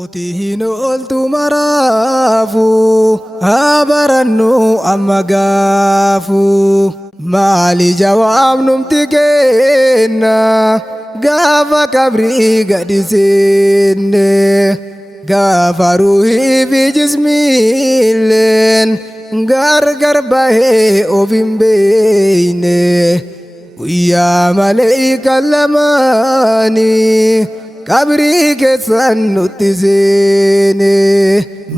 Duutiin ooltu maraafu habarannu amma gaafu maali jawaabnumti kenna gaafa kabrii gadi seenne gaafa ruuhii fi jismiilleen gargar bahee of hin beeyne guyyaa maleeykan lamaanii kabrii keessan nutti seene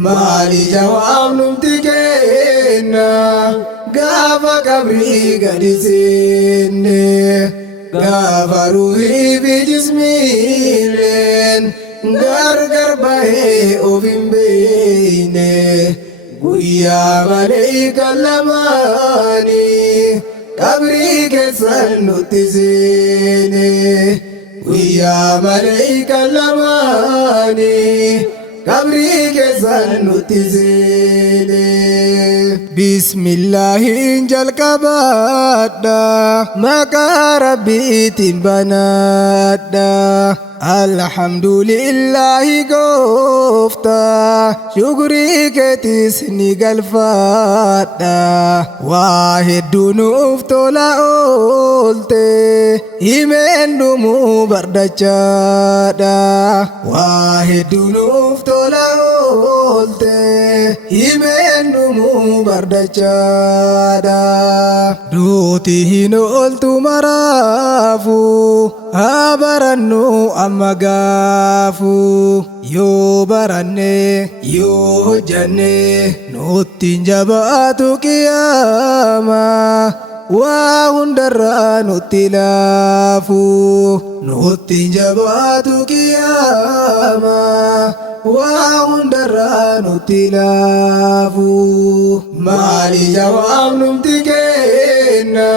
maali jawaabnumti kenna gaafa kabrii gadi seenne gaafa ruuhii fi jismiilleen gargar bahee of hin beeyne guyyaa maleeykan lamaanii kabrii keessan nutti seene guyyaa maleeykan lamaanii kabrii keessan nutti seene. Bismillaahin jalqabadha maqaa rabbiitiin banadha alhamdulillahi goofta shukrii keetis ni galfadha waa hedduu nuuf tola oolte himeen dhumuu bardachaadha waa hedduu nuuf tola oolte himeen dhumuu bardachaadha duutiin ooltu maraafu habarannu amma gaafu yoo baranne yoo hojjanne nutti jabaatu qiyaama waa hundarraa nutti laafu nutti jabaatu qiyaama waa hundarraa nutti laafu maali jawaabnumti kenna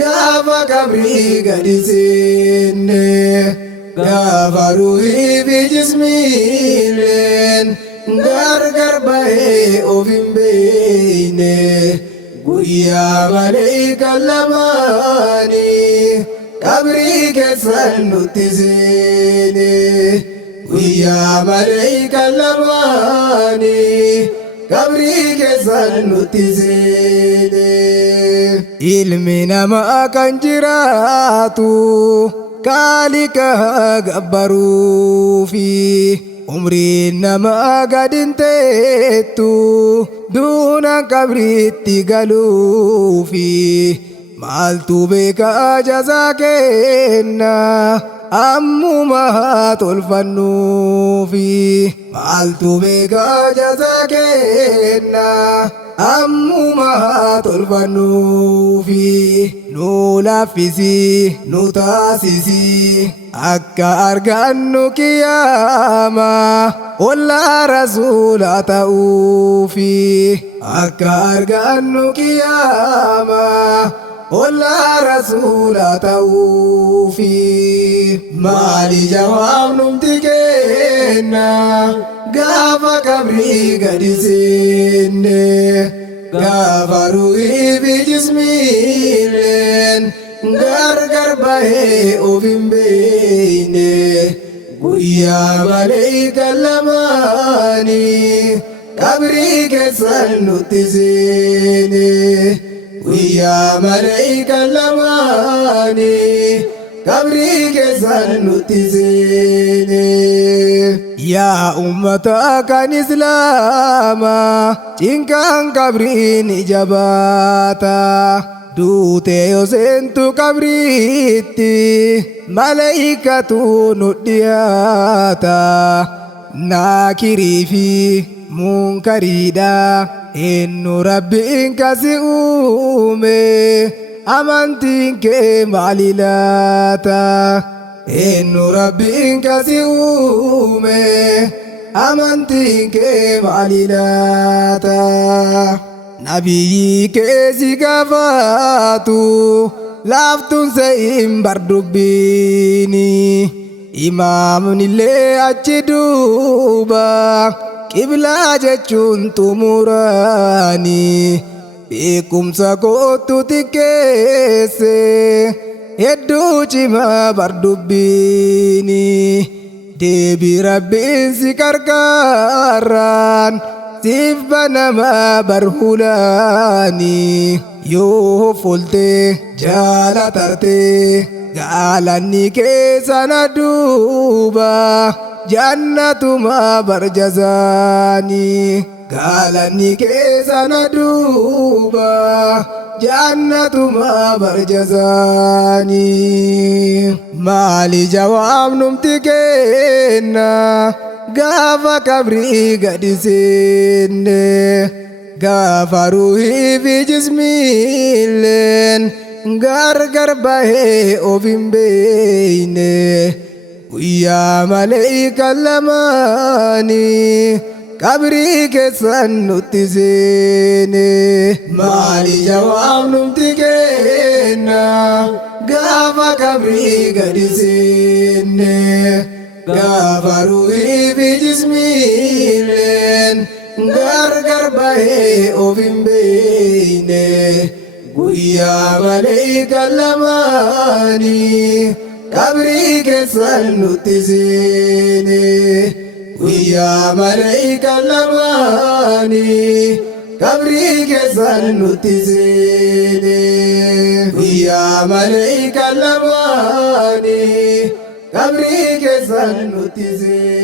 gaafa kabrii gadi seenne gaafa ruuhii fi jismiilleen gargar bahee of hin beeyne guyyaa maleeykan lamaanii kabrii keessan nutti seene guyyaa maleeykan lamaanii kabrii keessan nutti seene. Ilmi namaa kan jiraatu kaalika gabbaruufi umriin namaa gadin teettu duuna kabriitti galuufi maaltu beekaa jazaa kenna ammuma haa tolfannuufi maaltu beekaa jazaa kenna ammuma haa tolfannuufi nu laaffisi nu taasisi akka argannu qiyaama ollaa rasuulaa ta'uufi akka argannu qiyaama ollaa rasuulaa ta'uufi maali jawaabnumti kenna gaafa kabrii gadi seenne gaafa ruuhii fi jismiilleen gargar bahee of hin beeyne guyyaa maleeykan lamaanii kabrii keessan nutti seene guyyaa maleeykan lamaanii kabrii keessan nutti seene. Yaa ummata kan islaamaa cinqaan kabrii ni jabaata duute yoo seentu kabriitti maleeykatu nu dhiyaata naakirii fi munkariidha eenyu rabbiin kasi uume amantiin kee maali laata eenyu rabbiin kasi uume amantiin kee maali laata nabiyyi keesi gaafatu laaftuun se'in bardubbiini imaamnillee achi duuba qiblaa jechuun xumuraani beekumsa kootu xiqqeesse hedduu cimaa bardubbiini deebii rabbiin si qarqaarraan siif banama barhulaani yoo fulte jaalatarte gaalanni keessana duuba jannatuma barjazaani gaalanni keessana duuba jannatuma barjazaani maali jawaabnumti kenna gaafa kabrii gadi seenne gaafa ruuhii fi jismiilleen gargar bahee of hin beeyne guyyaa maleeykan lamaanii kabrii keessan nutti seene maali jawaabnumti kenna gaafa kabrii gadi seenne gaafa ruuhii fi jismiilleen gargar bahee of hin beeyne guyyaa maleeykan lamaanii kabrii keessan nutti seene guyyaa maleeykan lamaanii kabrii keessan nutti seene guyyaa maleeykan lamaanii kabrii keessan nutti seene.